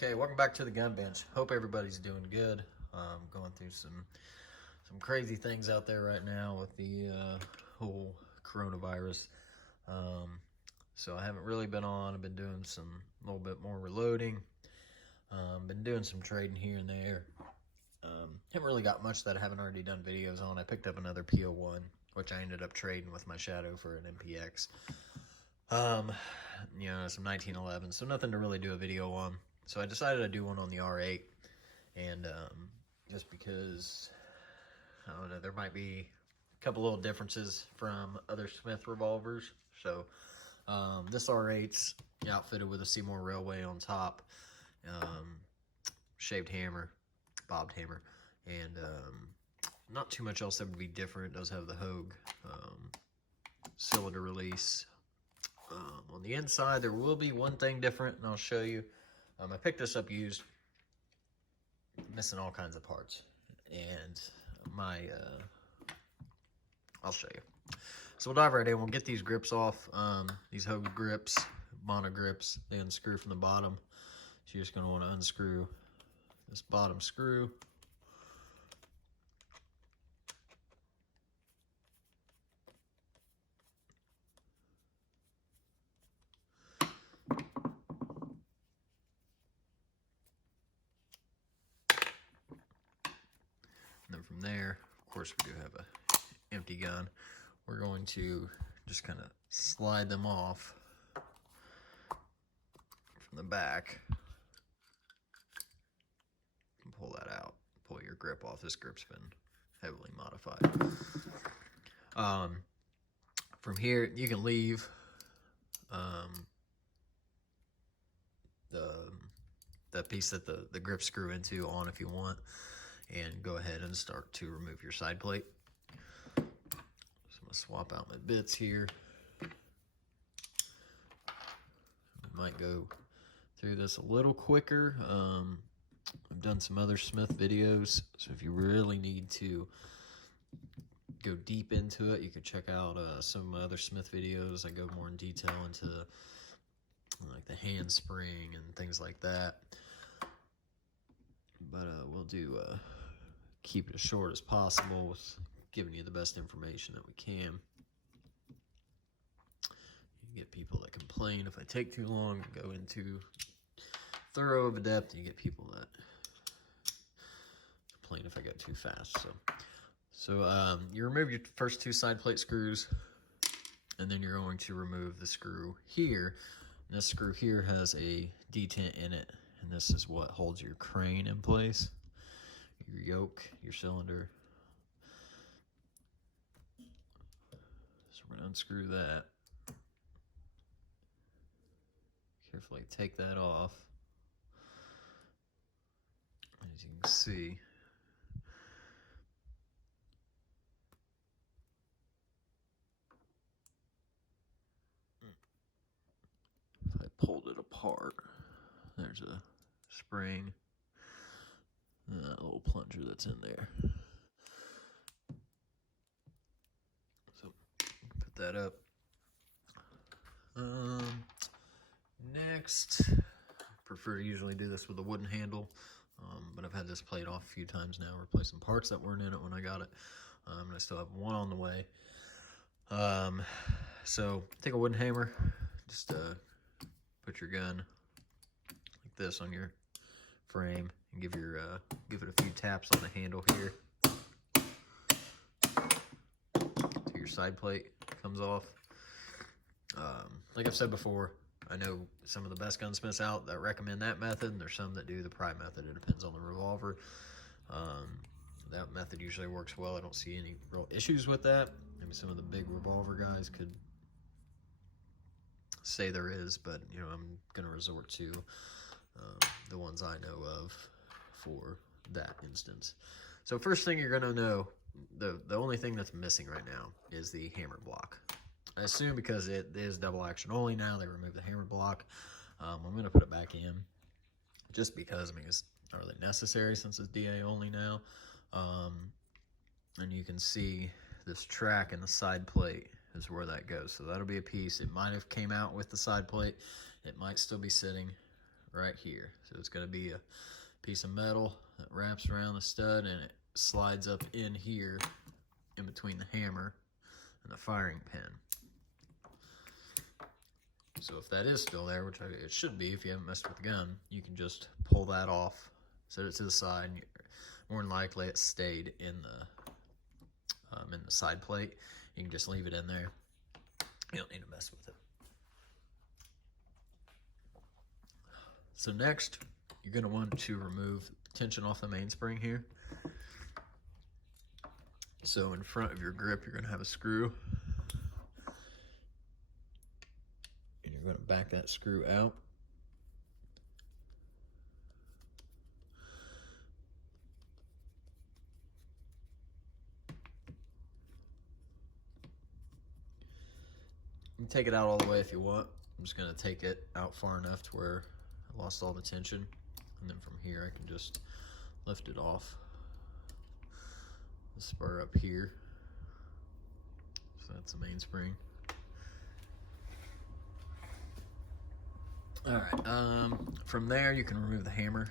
Okay, welcome back to the gun bench. Hope everybody's doing good. Going through some crazy things out there right now with the whole coronavirus. So I haven't really been on. I've been doing a little bit more reloading. Been doing some trading here and there. Haven't really got much that I haven't already done videos on. I picked up another PO1, which I ended up trading with my Shadow for an MPX. Some 1911, so nothing to really do a video on. So I decided to do one on the R8, and just because, I don't know, there might be a couple little differences from other Smith revolvers. So this R8's outfitted with a Seymour Railway on top, shaved hammer, bobbed hammer, and not too much else that would be different. It does have the Hogue cylinder release. On the inside, there will be one thing different, and I'll show you. I picked this up used, missing all kinds of parts, and I'll show you. So we'll dive right in. We'll get these grips off. These Hogue grips, mono grips, they unscrew from the bottom. So you're just going to want to unscrew this bottom screw. And then from there, of course, we do have a empty gun. We're going to just kind of slide them off from the back and pull that out. Pull your grip off. This grip's been heavily modified. From here, you can leave the piece that the grip screw into on if you want, and go ahead and start to remove your side plate. So I'm going to swap out my bits here. I might go through this a little quicker. I've done some other Smith videos, so if you really need to go deep into it, you can check out some of my other Smith videos. I go more in detail into like the handspring and things like that. But we'll do keep it as short as possible with giving you the best information that we can. You get people that complain if I take too long to go into thorough of a depth. You get people that complain if I go too fast. So you remove your first two side plate screws, and then you're going to remove the screw here. And this screw here has a detent in it, and this is what holds your crane in place, your yoke, your cylinder. So we're going to unscrew that. Carefully take that off. As you can see, if I pulled it apart, there's a spring and that little plunger that's in there. So put that up. Next, I prefer to usually do this with a wooden handle, but I've had this plate off a few times now, replacing parts that weren't in it when I got it, and I still have one on the way. So take a wooden hammer, just put your gun like this on your frame, and give it a few taps on the handle here till your side plate comes off. Like I've said before, I know some of the best gunsmiths out that recommend that method, and there's some that do the pry method. It depends on the revolver. That method usually works well. I don't see any real issues with that. Maybe some of the big revolver guys could say there is, but I'm gonna resort to the ones I know of for that instance. So first thing you're gonna know, the only thing that's missing right now is the hammer block. I assume because it is double action only now, they removed the hammer block. I'm gonna put it back in just because, it's not really necessary since it's DA only now. And you can see this track in the side plate is where that goes. So that'll be a piece. It might have came out with the side plate. It might still be sitting right here. So it's going to be a piece of metal that wraps around the stud and it slides up in here in between the hammer and the firing pin. So if that is still there, which it should be if you haven't messed with the gun, you can just pull that off, set it to the side, and more than likely it stayed in the side plate. You can just leave it in there. You don't need to mess with it. So next, you're going to want to remove tension off the mainspring here. So in front of your grip, you're going to have a screw. And you're going to back that screw out. You can take it out all the way if you want. I'm just going to take it out far enough to where I lost all the tension. And then from here, I can just lift it off the spur up here. So that's the mainspring. Alright, from there you can remove the hammer.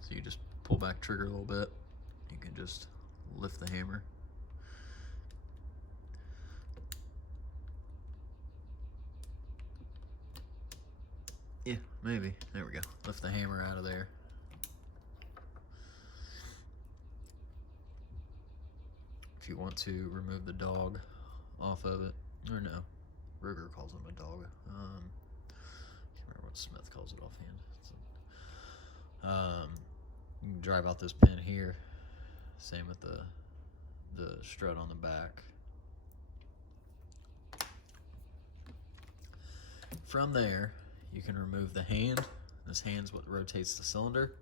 So you just pull back trigger a little bit. You can just lift the hammer. Yeah, maybe. There we go. Lift the hammer out of there. If you want to remove the dog off of it, or no, Ruger calls him a dog. Can't remember what Smith calls it offhand. You can drive out this pin here. Same with the strut on the back. From there, you can remove the hand. This hand's what rotates the cylinder.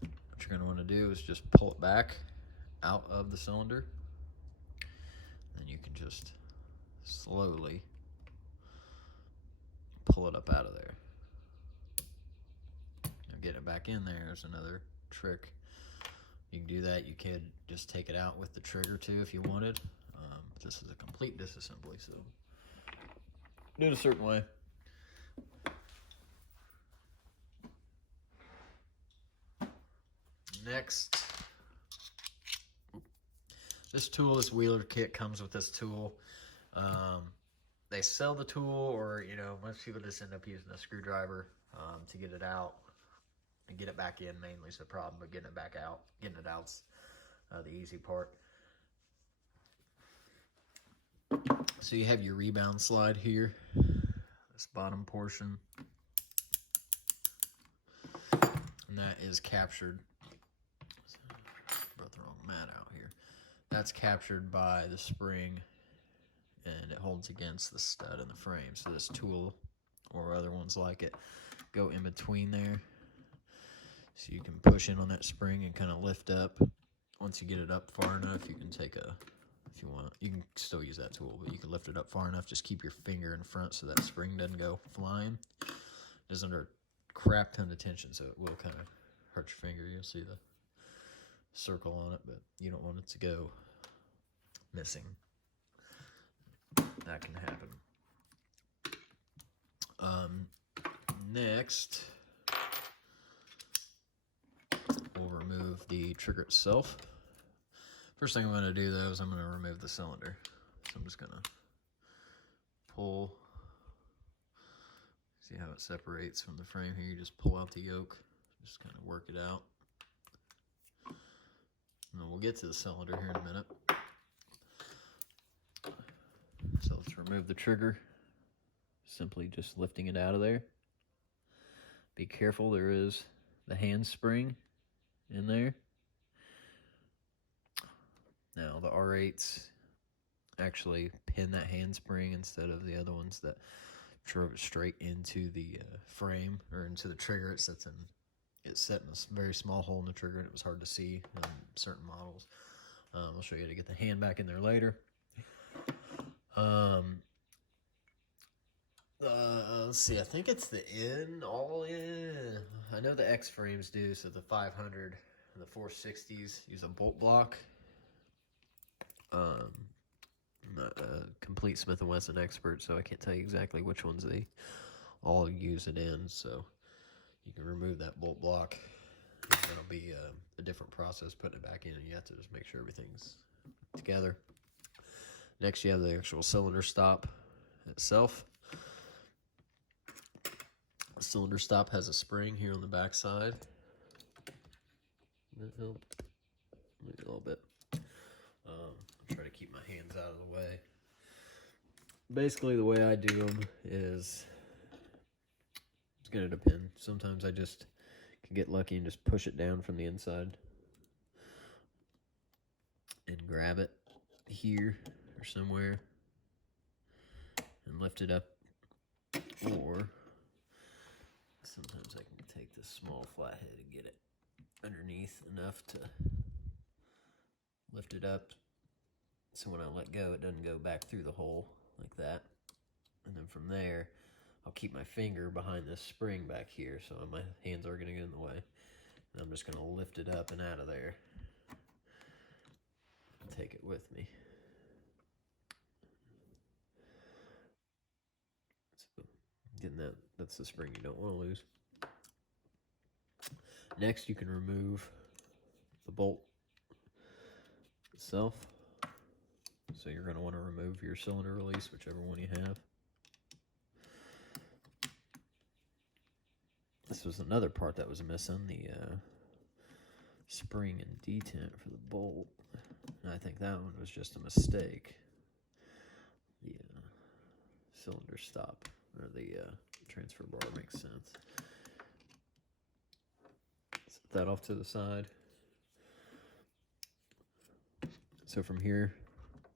What you're going to want to do is just pull it back out of the cylinder. Then you can just slowly pull it up out of there. Now get it back in there is another trick. You can do that. You could just take it out with the trigger too if you wanted. But this is a complete disassembly, so do it a certain way. Next, this tool, this wheeler kit comes with this tool. They sell the tool, or most people just end up using a screwdriver to get it out and get it back in. Mainly is the problem, but getting it out's the easy part. So you have your rebound slide here, this bottom portion, and that is captured. Brought the wrong mat out here. That's captured by the spring, and it holds against the stud in the frame. So this tool, or other ones like it, go in between there. So you can push in on that spring and kind of lift up. Once you get it up far enough, you can take if you want, you can still use that tool, but you can lift it up far enough. Just keep your finger in front so that spring doesn't go flying. It's under a crap ton of tension, so it will kind of hurt your finger. You'll see the circle on it, but you don't want it to go missing. That can happen. Next, we'll remove the trigger itself. First thing I'm going to do though is I'm going to remove the cylinder. So I'm just going to pull. See how it separates from the frame here? You just pull out the yoke, just kind of work it out. And then we'll get to the cylinder here in a minute. So let's remove the trigger. Simply just lifting it out of there. Be careful, there is the handspring in there. Now the R8s actually pin that handspring instead of the other ones that drove it straight into the frame or into the trigger. It's set in a very small hole in the trigger, and it was hard to see in certain models. I'll show you how to get the hand back in there later. Let's see, I think it's the all in. I know the X frames do, so the 500 and the 460s use a bolt block. I'm not a complete Smith & Wesson expert, so I can't tell you exactly which ones they all use it in, so you can remove that bolt block. That'll be a different process putting it back in, and you have to just make sure everything's together. Next, you have the actual cylinder stop itself. The cylinder stop has a spring here on the back side. That help? Maybe a little bit. Try to keep my hands out of the way. Basically, the way I do them is, it's going to depend. Sometimes I just can get lucky and just push it down from the inside and grab it here or somewhere and lift it up. Or sometimes I can take this small flathead and get it underneath enough to lift it up, so when I let go, it doesn't go back through the hole like that. And then from there, I'll keep my finger behind this spring back here, so my hands are going to get in the way. And I'm just going to lift it up and out of there and take it with me. So, getting that's the spring you don't want to lose. Next, you can remove the bolt itself. So you're going to want to remove your cylinder release, whichever one you have. This was another part that was missing, the spring and detent for the bolt. And I think that one was just a mistake. The cylinder stop, or the transfer bar makes sense. Set that off to the side. So from here,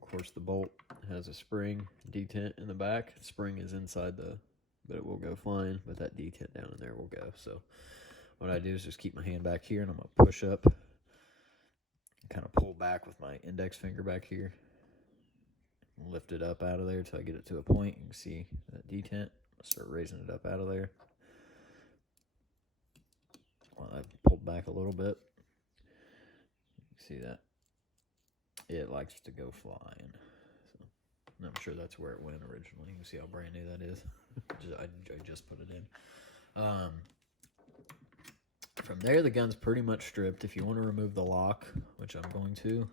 of course, the bolt has a spring detent in the back. The spring is inside but it will go flying, but that detent down in there will go. So what I do is just keep my hand back here, and I'm going to push up, kind of pull back with my index finger back here, lift it up out of there until I get it to a point. You can see that detent. I'll start raising it up out of there. Well, I pulled back a little bit. You can see that it likes to go flying. So, and I'm sure that's where it went originally. You can see how brand new that is. I just put it in. From there, the gun's pretty much stripped. If you want to remove the lock, which I'm going to,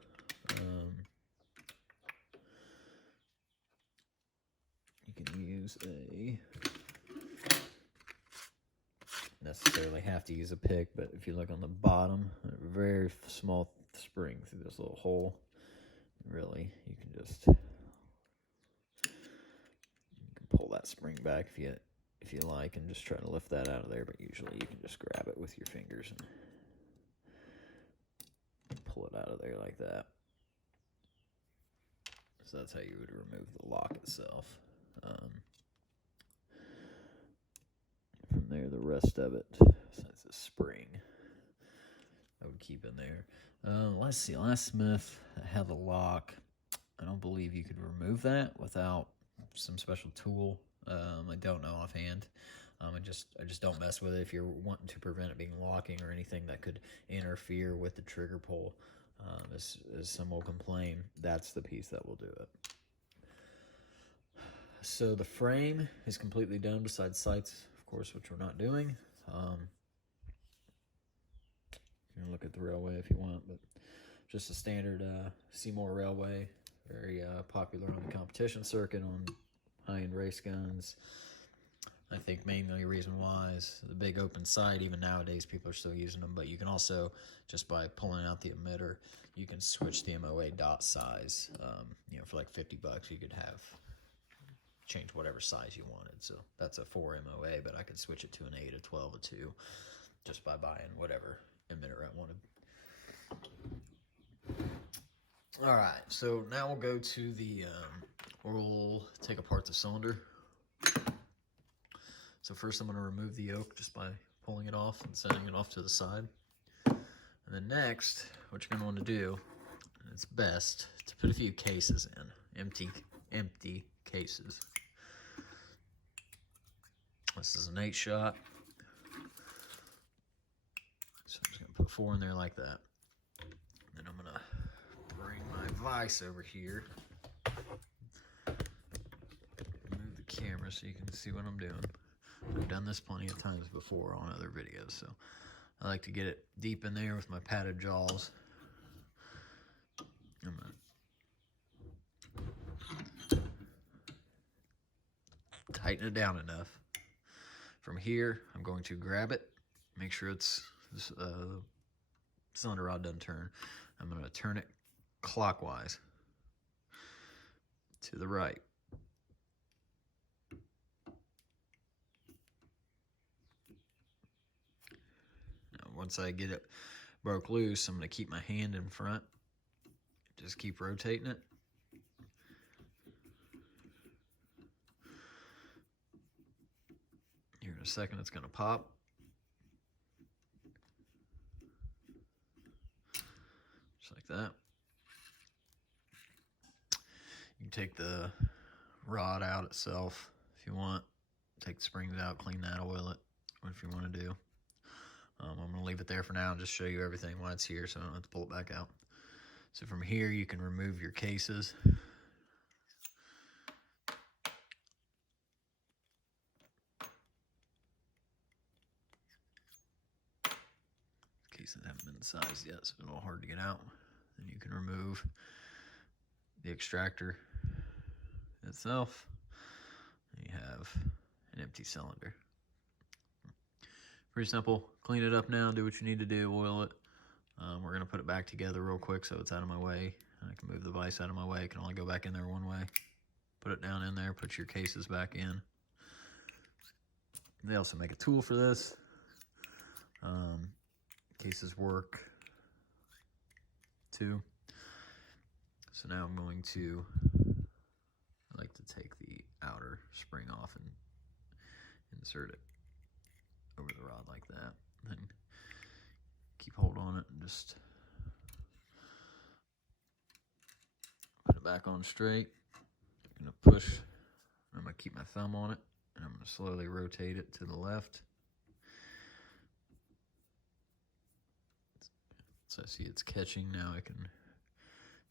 you can use necessarily have to use a pick, but if you look on the bottom, a very small spring through this little hole. Really, you can just pull that spring back if you like, and just try to lift that out of there. But usually, you can just grab it with your fingers and pull it out of there like that. So that's how you would remove the lock itself. From there, the rest of it, since it's a spring, I would keep in there. Let's see, last Smith had the lock. I don't believe you could remove that without some special tool. I don't know offhand. I just don't mess with it if you're wanting to prevent it being locking or anything that could interfere with the trigger pull. As some will complain, that's the piece that will do it. So the frame is completely done besides sights, of course, which we're not doing. You can look at the railway if you want, but just a standard Seymour railway, very popular on the competition circuit on high-end race guns. I think mainly the reason why is the big open sight. Even nowadays, people are still using them, but you can also, just by pulling out the emitter, you can switch the MOA dot size. For like $50, you could change whatever size you wanted. So that's a 4 MOA, but I could switch it to an 8, a 12, a 2, just by buying whatever emitter I wanted. All right, so now we'll go to we'll take apart the cylinder. So first I'm going to remove the yoke just by pulling it off and setting it off to the side. And then next, what you're going to want to do, and it's best to put a few cases in, empty cases. This is an 8-shot. So I'm just going to put 4 in there like that. Then I'm going to bring my vise over here. Move the camera so you can see what I'm doing. I've done this plenty of times before on other videos, so I like to get it deep in there with my padded jaws. I'm gonna tighten it down enough. From here, I'm going to grab it, make sure it's cylinder rod doesn't turn. I'm going to turn it clockwise to the right. Now, once I get it broke loose, I'm going to keep my hand in front. Just keep rotating it. Here in a second, it's going to pop. Just like that. You can take the rod out itself if you want. Take the springs out, clean that, oil it, what if you want to do. I'm going to leave it there for now and just show you everything while it's here so I don't have to pull it back out. So from here, you can remove your cases. Cases haven't been sized yet, so it's a little hard to get out. Then you can remove the extractor itself. And you have an empty cylinder. Pretty simple. Clean it up now, do what you need to do, oil it. We're going to put it back together real quick so it's out of my way. I can move the vise out of my way. It can only go back in there one way. Put it down in there, put your cases back in. They also make a tool for this. Cases work too. So now I'm going to, I like to take the outer spring off and insert it over the rod like that. Then keep hold on it and just put it back on straight. I'm going to push, I'm going to keep my thumb on it, and I'm going to slowly rotate it to the left. So I see it's catching. Now I can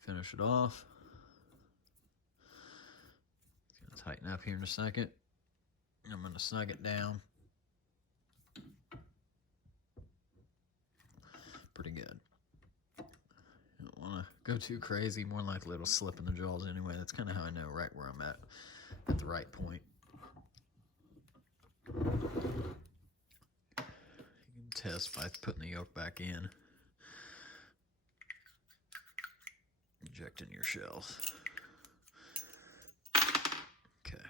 finish it off. It's going to tighten up here in a second. I'm going to snug it down. Pretty good. You don't want to go too crazy. More likely it'll slip in the jaws anyway. That's kind of how I know right where I'm at the right point. You can test by putting the yoke back in. Injecting your shells. Okay,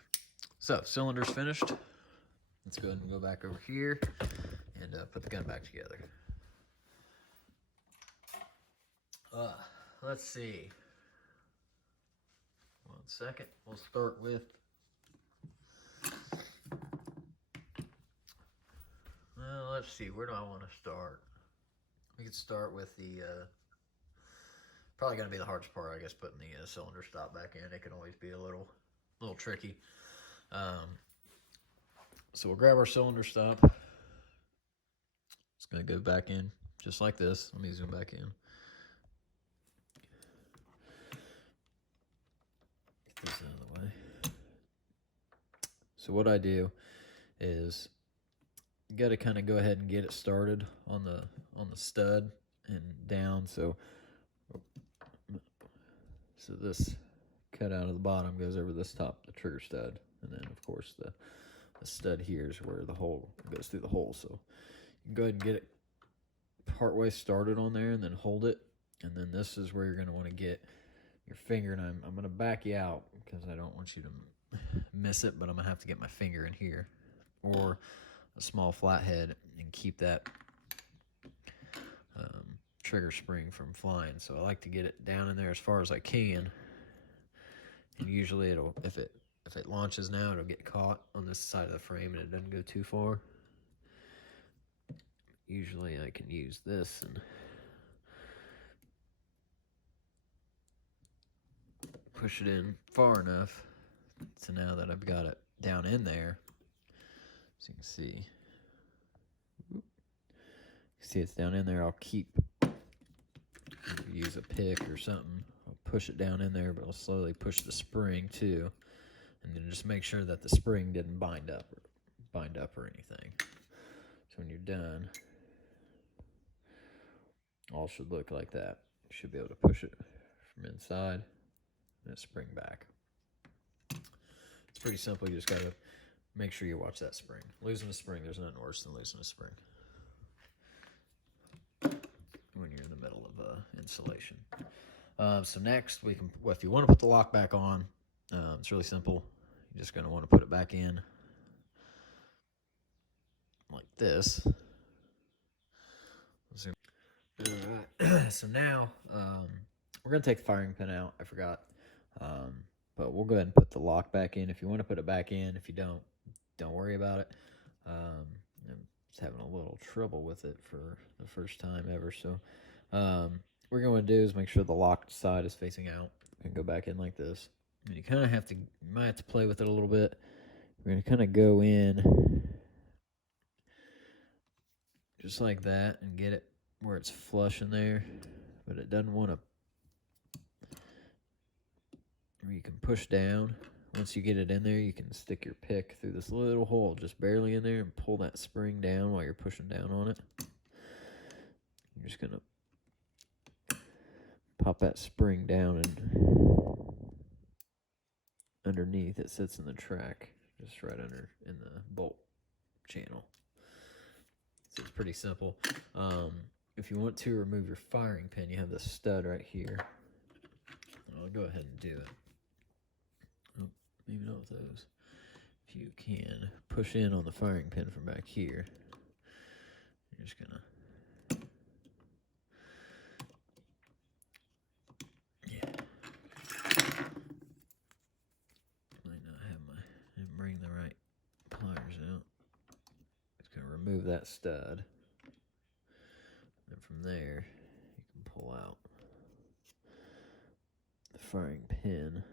so cylinder's finished. Let's go ahead and go back over here and put the gun back together. Let's see. 1 second. We'll start with let's see, where do I want to start? We could start with the probably going to be the hardest part, I guess, putting the cylinder stop back in. It can always be a little tricky. So we'll grab our cylinder stop. It's going to go back in just like this. Let me zoom back in. Get this out of the way. So what I do is you got to kind of go ahead and get it started on the stud and down. So this cut out of the bottom goes over this top, the trigger stud, and then of course the stud here is where the hole goes through the hole. So you can go ahead and get it partway started on there, and then hold it, and then this is where you're going to want to get your finger. And I'm going to back you out because I don't want you to miss it, but I'm going to have to get my finger in here or a small flathead and keep that trigger spring from flying. So I like to get it down in there as far as I can, and usually it'll, if it launches now, it'll get caught on this side of the frame and it doesn't go too far. Usually I can use this and push it in far enough so now that I've got it down in there, so you can see it's down in there. I'll use a pick or something. I'll push it down in there, but I'll slowly push the spring too, and then just make sure that the spring didn't bind up bind up or anything. So when you're done, all should look like that. You should be able to push it from inside and spring back. It's pretty simple. You just gotta make sure you watch that spring. Losing a spring, there's nothing worse than losing a spring when you're in the middle of installation. So next, we can, well, if you want to put the lock back on, it's really simple. You're just going to want to put it back in like this. All right. So now we're going to take the firing pin out. I forgot. But we'll go ahead and put the lock back in. If you want to put it back in, if you don't worry about it. I'm just having a little trouble with it for the first time ever. So what we're going to do is make sure the locked side is facing out and go back in like this. And you kind of have to, you might have to play with it a little bit. We're going to kind of go in just like that and get it where it's flush in there, but it doesn't want to. You can push down. Once you get it in there, you can stick your pick through this little hole just barely in there and pull that spring down while you're pushing down on it. You're just going to pop that spring down, and underneath it sits in the track, just right under in the bolt channel. So it's pretty simple. If you want to remove your firing pin, you have this stud right here. I'll go ahead and do it. Oh, maybe not with those. If you can push in on the firing pin from back here, you're just gonna, yeah. Might not have didn't bring the right pliers out. It's gonna remove that stud. And from there, you can pull out the firing pin.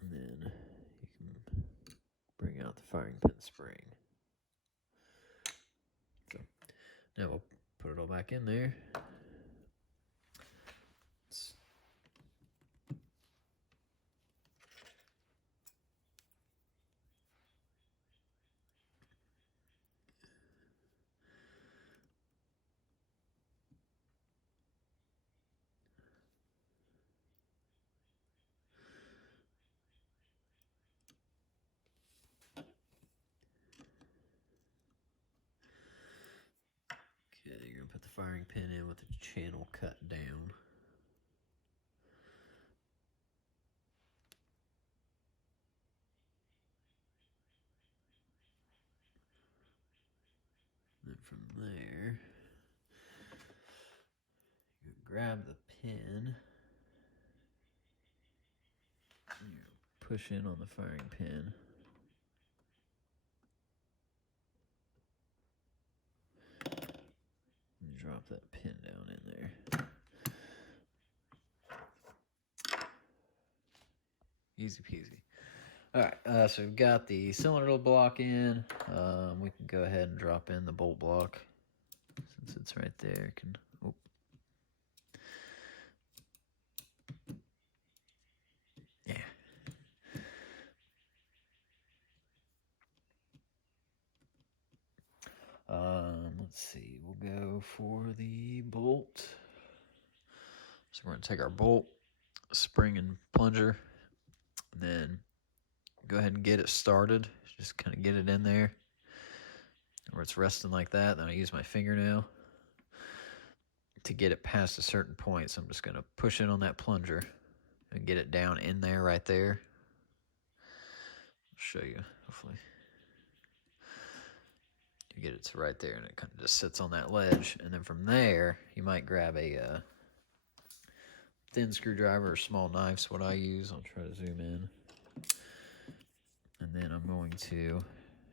And then you can bring out the firing pin spring. So now we'll put it all back in there. Okay, you're going to put the firing pin in with the channel cut down. Then from there, you grab the pin, and you push in on the firing pin. And drop that pin down in there. Easy peasy. Alright, so we've got the cylinder block in. We can go ahead and drop in the bolt block since it's right there. Yeah. Let's see, we'll go for the bolt. So we're going to take our bolt, spring and plunger, and then go ahead and get it started. Just kind of get it in there where it's resting like that. Then I use my fingernail to get it past a certain point. So I'm just going to push in on that plunger and get it down in there right there. I'll show you, hopefully. You get it to right there, and it kind of just sits on that ledge. And then from there, you might grab a thin screwdriver or small knife's what I use. I'll try to zoom in. And then I'm going to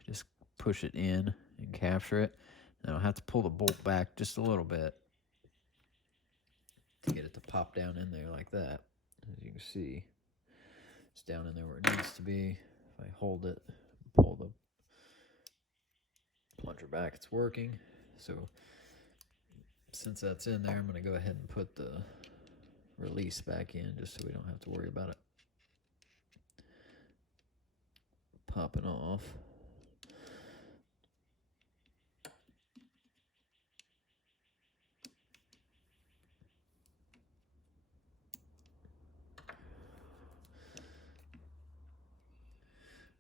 just push it in and capture it. And I'll have to pull the bolt back just a little bit to get it to pop down in there like that. As you can see, it's down in there where it needs to be. If I hold it, pull the plunger back, it's working. So since that's in there, I'm going to go ahead and put the release back in just so we don't have to worry about it. popping off.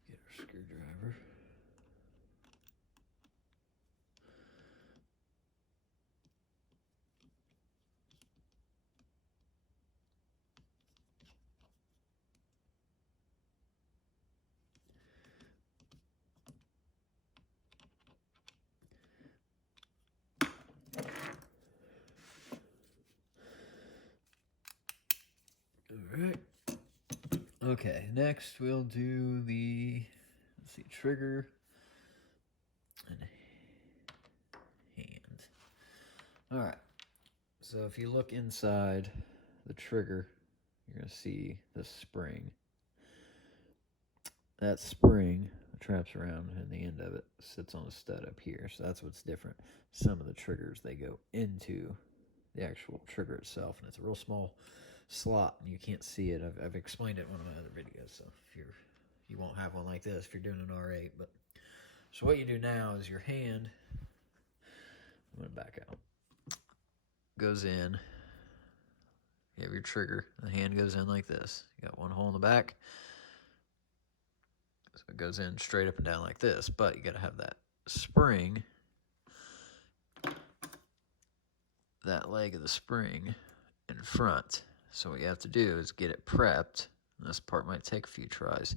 Get our screwdriver. Alright. Okay, next we'll do the, let's see, trigger and hand. Alright, so if you look inside the trigger, you're going to see this spring. That spring traps around and the end of it sits on a stud up here, so that's what's different. Some of the triggers, they go into the actual trigger itself, and it's a real small slot and you can't see it. I've explained it in one of my other videos, so if you won't have one like this if you're doing an R8. But so what you do now is your hand, I'm going to back out, goes in. You have your trigger, the hand goes in like this. You got one hole in the back, so it goes in straight up and down like this, but you got to have that spring, that leg of the spring in front. So what you have to do is get it prepped. This part might take a few tries.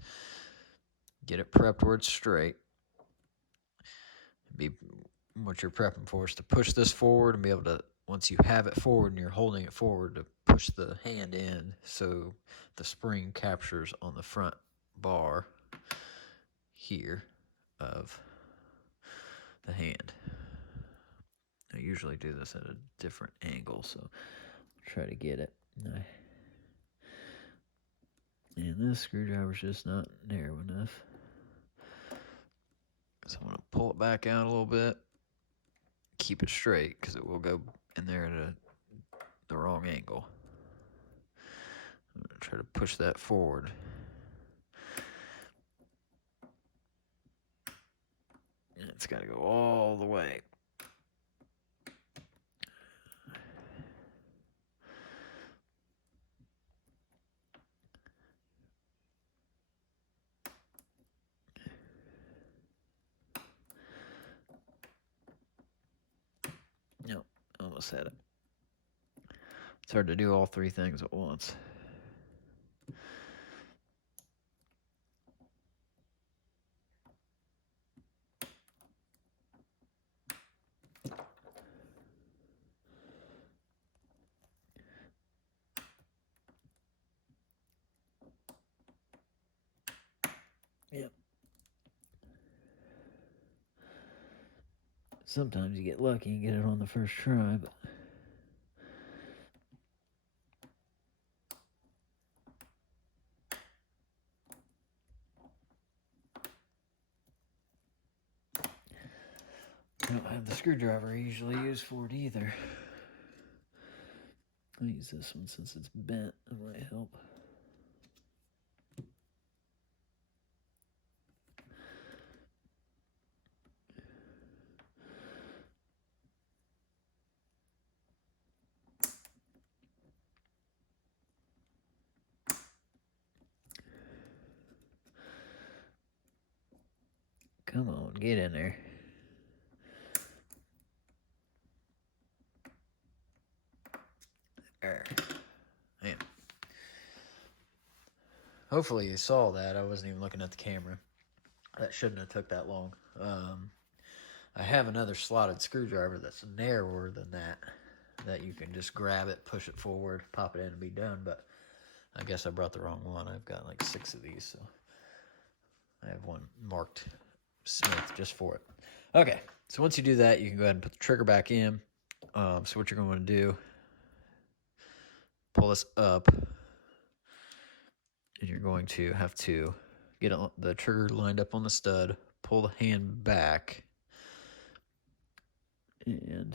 Get it prepped where it's straight. What you're prepping for is to push this forward and be able to, once you have it forward and you're holding it forward, to push the hand in so the spring captures on the front bar here of the hand. I usually do this at a different angle, so I'll try to get it. And this screwdriver's just not narrow enough. So I'm going to pull it back out a little bit. Keep it straight because it will go in there at the wrong angle. I'm going to try to push that forward. And it's got to go all the way. Nope, almost had it. It's hard to do all three things at once. Yep. Sometimes you get lucky and get it on the first try, but I don't have the screwdriver I usually use for it either. I'll use this one since it's bent. That might help. Come on, get in there. There. Man. Hopefully you saw that. I wasn't even looking at the camera. That shouldn't have took that long. I have another slotted screwdriver that's narrower than that you can just grab it, push it forward, pop it in and be done. But I guess I brought the wrong one. I've got like 6 of these, so I have one marked Smith just for it. Okay, so once you do that, you can go ahead and put the trigger back in. So what you're going to do, pull this up, and you're going to have to get the trigger lined up on the stud, pull the hand back, and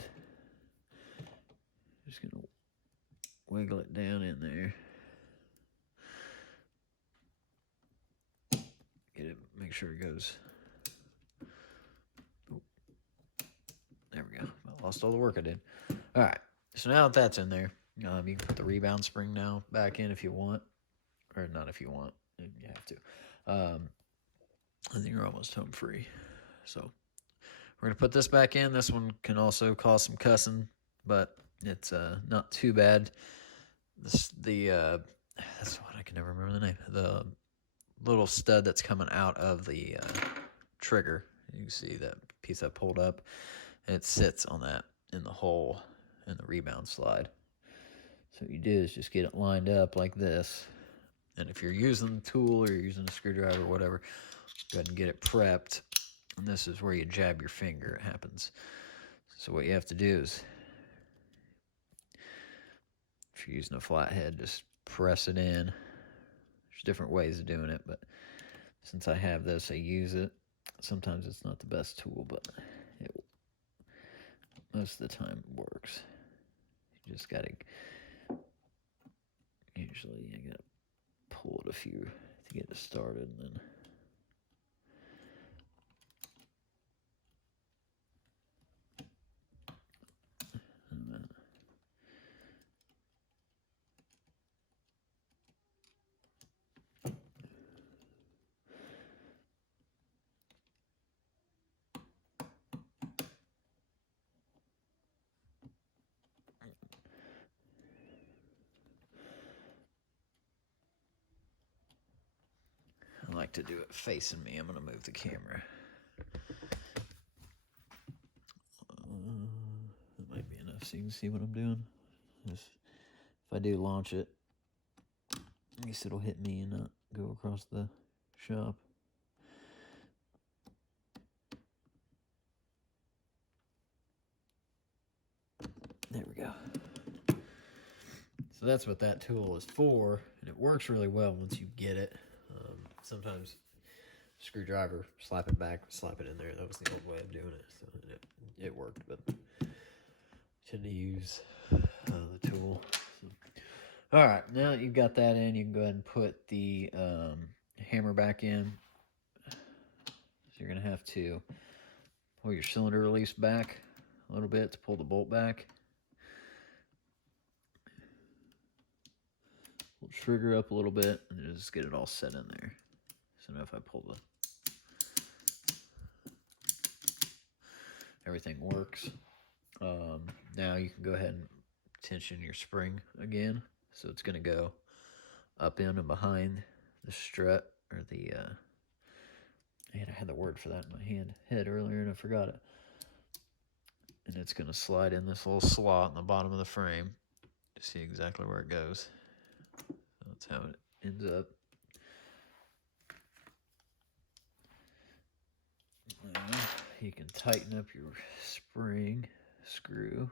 just going to wiggle it down in there. make sure it goes. Oh, there we go. I lost all the work I did. All right, so now that that's in there, you can put the rebound spring now back in if you want, or not if you want, you have to. And then you're almost home free. So we're gonna put this back in. This one can also cause some cussing, but it's not too bad. That's what I can never remember the name. The little stud that's coming out of the trigger. You can see that piece I pulled up. And it sits on that in the hole in the rebound slide. So what you do is just get it lined up like this. And if you're using the tool or you're using a screwdriver or whatever, go ahead and get it prepped. And this is where you jab your finger. It happens. So what you have to do is, if you're using a flathead, just press it in. There's different ways of doing it, but since I have this, I use it. Sometimes it's not the best tool, but it most of the time works. You just gotta, usually you gotta pull it a few to get it started, and then I like to do it facing me. I'm gonna move the camera. That might be enough so you can see what I'm doing. If I do launch it, at least it'll hit me and not go across the shop. There we go. So that's what that tool is for, and it works really well once you get it. Sometimes screwdriver, slap it back, slap it in there. That was the old way of doing it, so it worked, but I tend to use the tool. So. All right, now that you've got that in, you can go ahead and put the hammer back in. So you're going to have to pull your cylinder release back a little bit to pull the bolt back. Pull the trigger up a little bit and just get it all set in there. So now if I pull everything works. Now you can go ahead and tension your spring again. So it's going to go up in and behind the strut, or the, man, I had the word for that in my head earlier and I forgot it. And it's going to slide in this little slot in the bottom of the frame to see exactly where it goes. So that's how it ends up. You can tighten up your spring screw.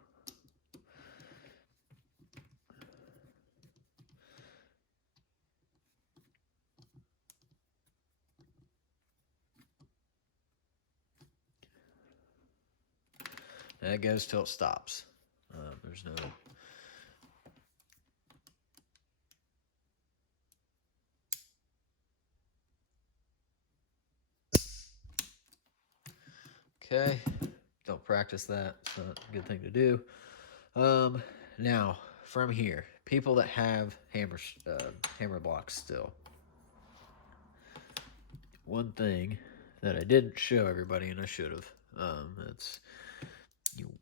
And it goes till it stops. There's no... Okay, don't practice that. It's not a good thing to do. Now, from here, people that have hammer blocks still. One thing that I didn't show everybody, and I should have,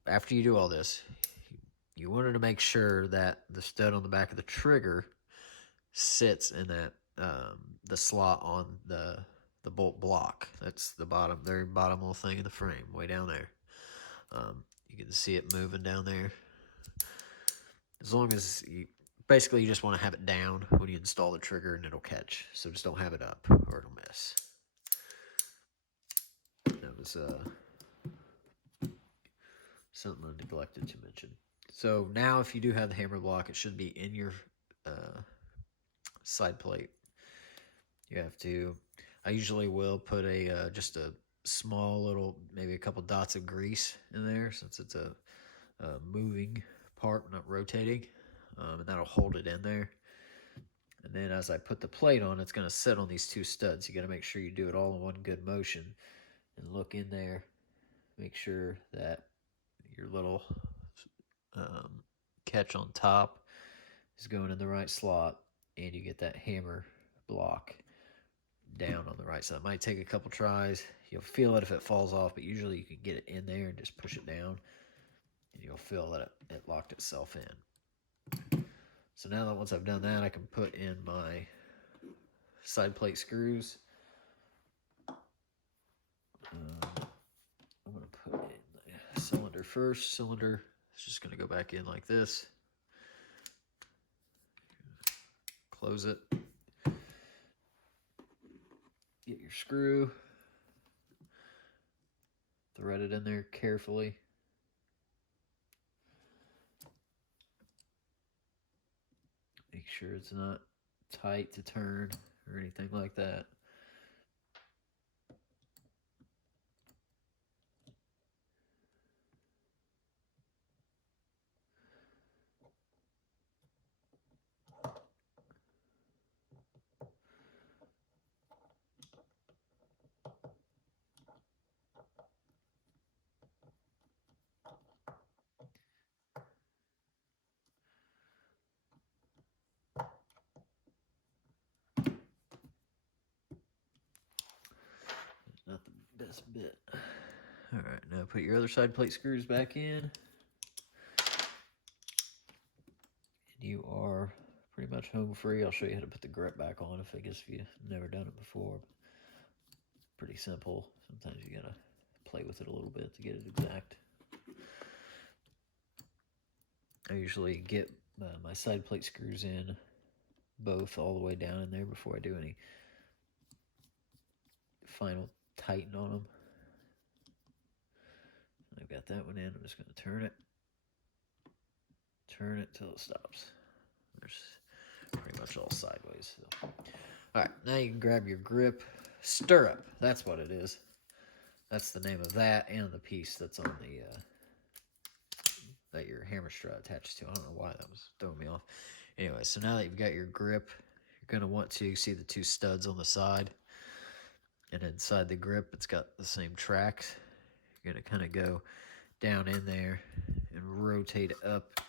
after you do all this, you wanted to make sure that the stud on the back of the trigger sits in that the slot on the bolt block. That's the very bottom little thing in the frame, way down there. You can see it moving down there. As long as you just want to have it down when you install the trigger, and it'll catch. So just don't have it up or it'll miss. That was something I neglected to mention. So now if you do have the hammer block, it should be in your side plate. You have to, I usually will put just a small little, maybe a couple dots of grease in there, since it's a moving part, not rotating, and that'll hold it in there. And then as I put the plate on, it's going to sit on these two studs. You got to make sure you do it all in one good motion and look in there. Make sure that your little catch on top is going in the right slot, and you get that hammer block down on the right side. It might take a couple tries. You'll feel it if it falls off, but usually you can get it in there and just push it down, and you'll feel that it locked itself in. So now that once I've done that, I can put in my side plate screws. I'm going to put in the cylinder first. Cylinder is just going to go back in like this. Close it. Get your screw. Thread it in there carefully. Make sure it's not tight to turn or anything like that. Not the best bit. All right, now put your other side plate screws back in. And you are pretty much home free. I'll show you how to put the grip back on if you've never done it before. Pretty simple. Sometimes you gotta play with it a little bit to get it exact. I usually get my side plate screws in both all the way down in there before I do any final tighten on them. I've got that one in. I'm just going to turn it till it stops. There's pretty much all sideways. So. All right, now you can grab your grip stirrup. That's what it is. That's the name of that and the piece that's on the that your hammer strut attached to. I don't know why that was throwing me off. Anyway, so now that you've got your grip, you're going to want to see the two studs on the side. And inside the grip, it's got the same tracks. You're going to kind of go down in there and rotate it up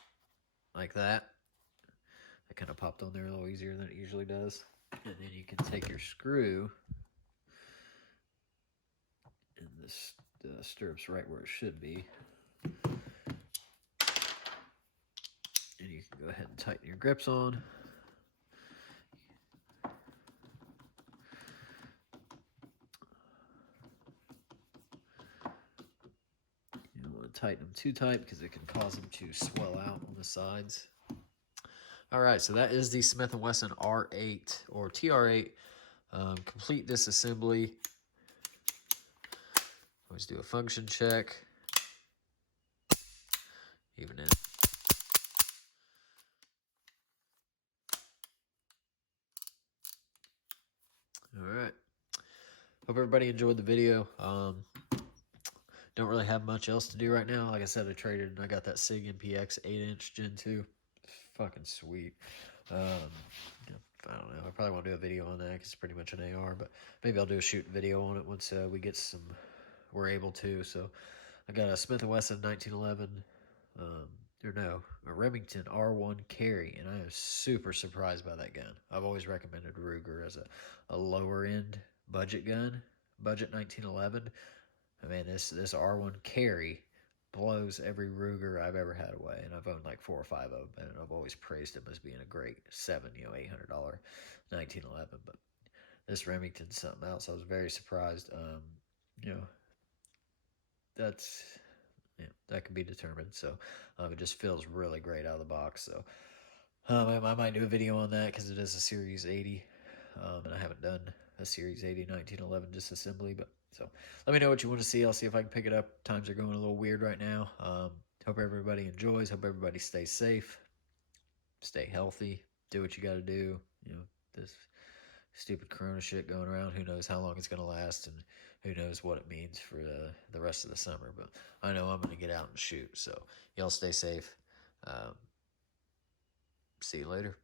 like that. That kind of popped on there a little easier than it usually does. And then you can take your screw, and this stirrup's right where it should be. And you can go ahead and tighten your grips on. You don't want to tighten them too tight because it can cause them to swell out on the sides. All right, so that is the Smith & Wesson R8 or TR8 complete disassembly. Always do a function check. Even in. All right. Hope everybody enjoyed the video. Don't really have much else to do right now. Like I said, I traded and I got that SIG MPX 8-inch Gen 2. It's fucking sweet. I don't know. I probably won't do a video on that because it's pretty much an AR, but maybe I'll do a shoot video on it once we get we're able to. So I got a Smith & Wesson 1911, a Remington R1 carry, and I am super surprised by that gun. I've always recommended Ruger as a lower end budget gun, budget 1911. I mean, this R1 carry blows every Ruger I've ever had away, and I've owned like 4 or 5 of them, and I've always praised them as being a great $800 1911. But this Remington's something else. I was very surprised. That can be determined. So it just feels really great out of the box. So I might do a video on that because it is a Series 80, and I haven't done a Series 80 1911 disassembly. But so let me know what you want to see. I'll see if I can pick it up. Times are going a little weird right now. Hope everybody enjoys. Hope everybody stays safe. Stay healthy. Do what you got to do. This stupid corona shit going around. Who knows how long it's going to last, and who knows what it means for the rest of the summer. But I know I'm going to get out and shoot. So y'all stay safe. See you later.